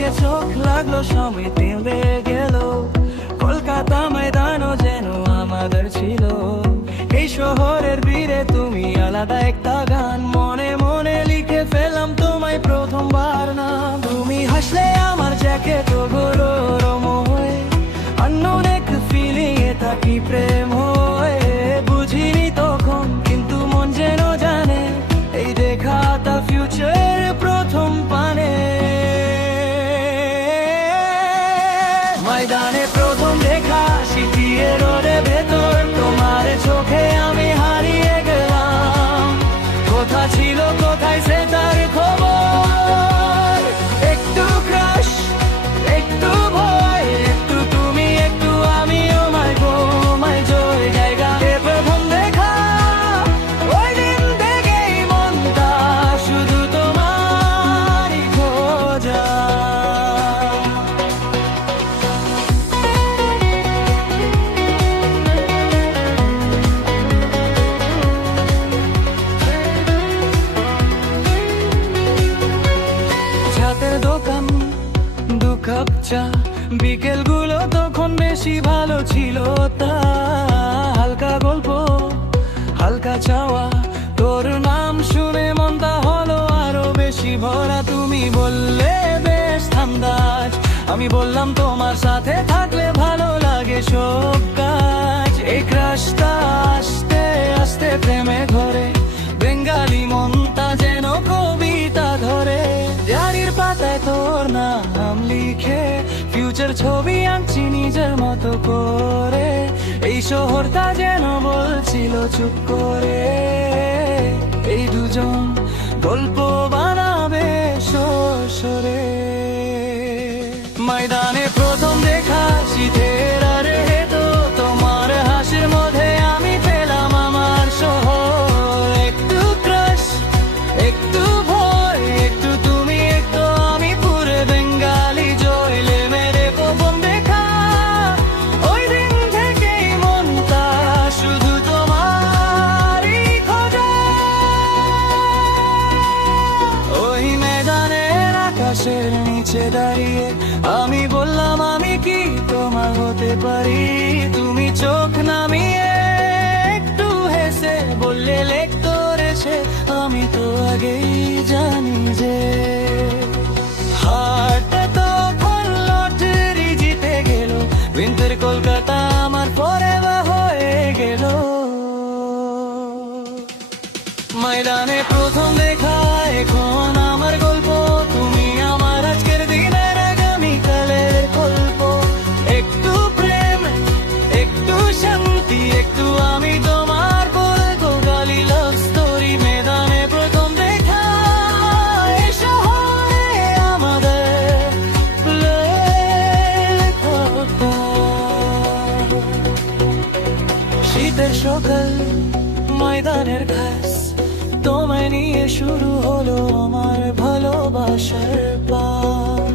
দেখে চোখ লাগলো সময় থেমে গেল। কলকাতা ময়দানও যেন আমাদের ছিল। এই শহরের বীরে তুমি আলাদা একটা গান, মনে মনে লিখে ফেলাম তোমায় প্রথমবার না। তুমি হাসলে আমার জ্যাকেট গরম হয়ে, unknown এক ফিলিং এ থাকি প্রেম হয়ে। বুঝিনি তখন কিন্তু মন যেন জানে, এই দেখাটা ফিউচার প্রথম পানে। ময়দানে প্রথম দেখা, শিখিয়ে রোদে ভেতর, তোমার চোখে আমি হারিয়ে গেলাম। কোথা ছিল কোথায় সে তার খবর, একটু ক্রাশ একটু ভয়, একটু তুমি একটু আমি, ও মাই গো মাই জয়। জায়গা প্রথম দেখা, ওই দিন থেকেই মনটা শুধু তোমারই খোঁজা। ছাতের দোকান, দু কাপ চা, বিকেলগুলো তখন বেশি ভালো ছিল। তা হালকা গল্প, হালকা চাওয়া, তোর নাম শুনে মনটা হলো আরো বেশি ভরা। তুমি বললে বেশ ঠান্ডাজ, আমি বললাম তোমার সাথে থাকলে ভালো লাগে সব কাজ। এই ক্রাশটা আস্তে আস্তে প্রেমে ঘরে, বেঙ্গালি মনটা যেন কবিতা ধরে। জারির পাতায় তোর নাম লিখে, ফিউচার ছবি আঁকছি নিজের মতো করে। এই শহরটা যেন বলছিল চুপ করে, এই দুজন গল্প বানাবে সরে। ময়দানে প্রথম দেখা, শীতের আর হেতো, তোমার হাসির মধ্যে আমি পেলাম আমার শহর। একটু ক্রাশ একটু ভয়, একটু তুমি একটু আমি, পুরে বেঙ্গালি জয়লে মেরে প্রথম দেখা। ওই দিন থেকেই মনটা শুধু তোমারই খোঁজা। ওই ময়দানের আকাশের নিচে দাঁড়িয়ে আমি বললাম আমি কি তোমার হতে পারি। তুমি চোখ নামিয়ে একটু হেসে বললে লেখ তোর এসে, আমি তো আগেই জানি যে হার্টটা তখন লটারি জিতে গেল। উইন্টার কলকাতা আমার ফরএভার হয়ে গেল। ময়দানে প্রথম দেখা, এখন আমার গল্প, তুমি আমার আজকের দিনের আগামীকালের গল্প। একটু প্রেম একটু শান্তি, একটু আমি তোমার বলবো গালি লাভ স্টোরি। ময়দানে প্রথম দেখা, এই শহরে আমাদের লেখাটা। শীতের সকাল, ময়দানের ঘাস, তোমায় নিয়ে শুরু হলো আমার ভালোবাসার পার।